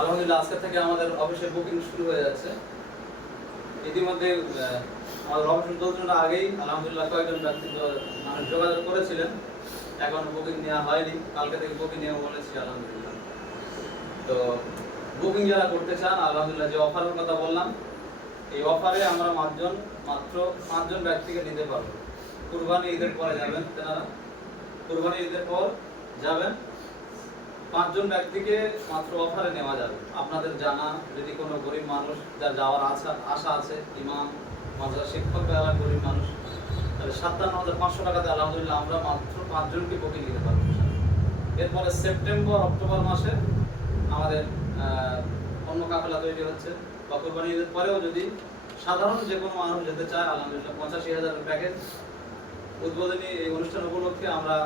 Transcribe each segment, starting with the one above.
আলহামদুলিল্লাহ, আজকে থেকে আমাদের অফিসের বুকিং শুরু হয়ে যাচ্ছে। ইতিমধ্যে আমাদের অফিস উদ্বোধনের আগেই আলহামদুলিল্লাহ কয়েকজন ব্যক্তি তো- মানে যোগাযোগ করেছিলেন। এখন বুকিং নেওয়া হয়নি। কালকে থেকে বুকিং নেওয়া বলেছি, আলহামদুলিল্লাহ। তো বুকিং যারা করতে চান, আলহামদুলিল্লাহ যে অফারের কথা বললাম, এই অফারে আমরা পাঁচজন মাত্র পাঁচজন ব্যক্তিকে নিতে পারব। কুরবানি ঈদের পরে যাবেন তেনারা। কুরবানি ঈদের পর যাবেন পাঁচজন ব্যক্তিকে মাত্র অফারে নেওয়া যাবে। আপনাদের জানা, যদি কোনো গরিব মানুষ যার যাওয়ার আশা আশা আছে, ইমাম, মাদ্রাসা শিক্ষক বেলা গরিব মানুষ, তাহলে সাতান্ন হাজার পাঁচশো টাকাতে আলহামদুলিল্লাহ আমরা মাত্র পাঁচজনকে বুকিং নিতে পারব এরপরে সেপ্টেম্বর, অক্টোবর মাসে আমাদের অন্য কাফেলা তৈরি হচ্ছে। বা পরেও যদি সাধারণ যে কোনো মানুষ যেতে চায়, আলহামদুলিল্লাহ পঁচাশি হাজারের প্যাকেজ উদ্বোধনী এই অনুষ্ঠান উপলক্ষে আমরা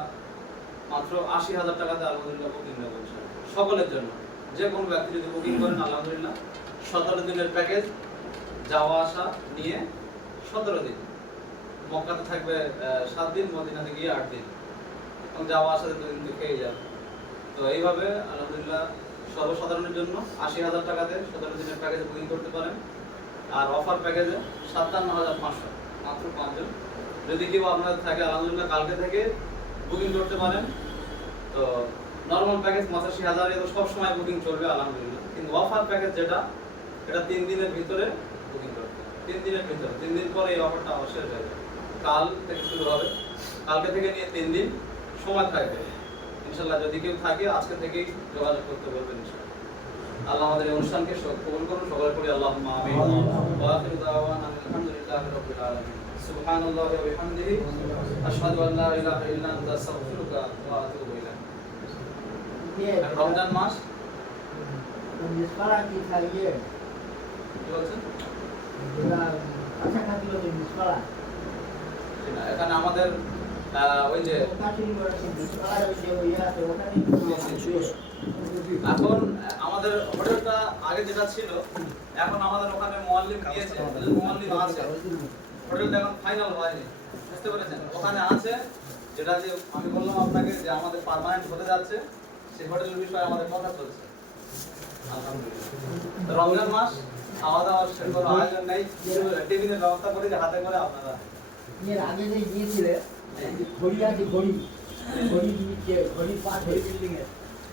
মাত্র আশি হাজার টাকাতে আলহামদুলিল্লাহ বুকিং ইনশাআল্লাহ। সকলের জন্য। যে কোনো ব্যক্তি যদি বুকিং করেন, আলহামদুলিল্লাহ। সতেরো দিনের প্যাকেজ যাওয়া, আসা নিয়ে সতেরো দিন। মক্কাতে থাকবে সাত দিন, মদিনাতে গিয়ে আট দিন। এবং যাওয়া আসাতে দুদিন খেয়ে যাবে। তো এইভাবে আলহামদুলিল্লাহ সর্বসাধারণের জন্য আশি হাজার টাকাতে সতেরো দিনের প্যাকেজে বুকিং করতে পারেন। আর অফার প্যাকেজে সাতান্ন হাজার পাঁচশো, মাত্র পাঁচজন। যদি কেউ আপনাদের থাকে, আলহামদুলিল্লাহ কালকে থেকে বুকিং করতে পারেন। তো নর্মাল প্যাকেজ পঁচাশি হাজার, এ তো সবসময় বুকিং চলবে, আলহামদুলিল্লাহ। কিন্তু অফার প্যাকেজ যেটা, এটা তিন দিনের ভিতরে বুকিং করতে তিন দিনের ভিতরে, তিন দিন পরে এই অফারটা অবশ্যই যাবে। কাল থেকে শুরু হবে। কালকে থেকে নিয়ে তিন দিন সময় থাকবে। ইনশাল্লাহ যদি কেউ থাকে, আজকে থেকেই যোগাযোগ করতে বলবেন আল্লাহ আমাদের অনুষ্ঠানকে কবুল করুন। সকলে করি আল্লাহ আমিন। আখিরু আলহামদুলিল্লাহি আলামিন। রমজান মাস কি খাইয়ে কি বলছেন? কাছাকাছি লোক মিসপাড়া জি না, এখানে আমাদের ওই যে এখন আমাদের হোটেলটা আগে যেটা ছিল এখন আমাদের ওখানে মোয়াল্লিম দিয়েছে মোয়াল্লিম আছে। হোটেলটা এখন ফাইনাল হয়নি। বুঝতে পেরেছেন? ওখানে আছে যেটা যে আমি বললাম আপনাকে যে আমাদের পার্মানেন্ট হতে যাচ্ছে সেই হোটেলের বিষয়ে আমাদের কথা চলছে আলহামদুলিল্লাহ। রমজান মাস খাওয়া দাওয়ার সেরকম আয়োজন নেই। টিফিনের ব্যবস্থা করে যে হাতে করে আপনারা। এর আগে যে গিয়েছিলে ঘড়ি আছে ঘড়ি ঘড়ি ঘড়ি পাঁচ ঘড়ি বিল্ডিং এর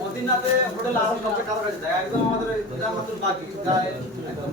মদিনাতে হোটেল আরও সবচেয়ে কাছাকাছি জায়গা একদম আমাদের বাকি। যায় একদম